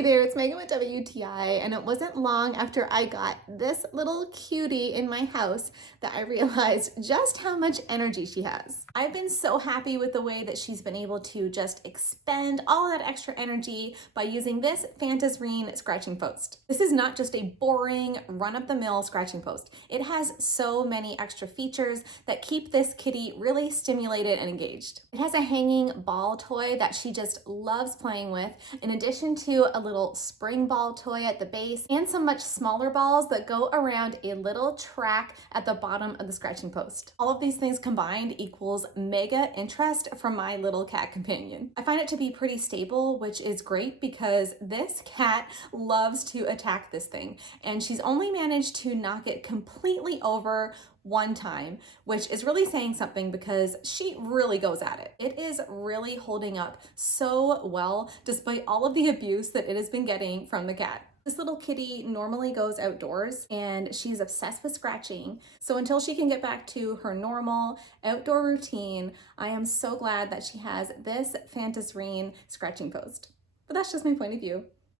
Hey there, it's Megan with WTI, and it wasn't long after I got this little cutie in my house that I realized just how much energy she has. I've been so happy with the way that she's been able to just expend all that extra energy by using this Fantasreen scratching post. This is not just a boring, run-of-the-mill scratching post. It has so many extra features that keep this kitty really stimulated and engaged. It has a hanging ball toy that she just loves playing with, in addition to a little spring ball toy at the base and some much smaller balls that go around a little track at the bottom of the scratching post. All of these things combined equals mega interest from my little cat companion. I find it to be pretty stable, which is great because this cat loves to attack this thing, and she's only managed to knock it completely over one time, which is really saying something because she really goes at it. It is really holding up so well despite all of the abuse that it has been getting from the cat. This little kitty normally goes outdoors and she's obsessed with scratching. So until she can get back to her normal outdoor routine, I am so glad that she has this Fantasreen scratching post. But that's just my point of view.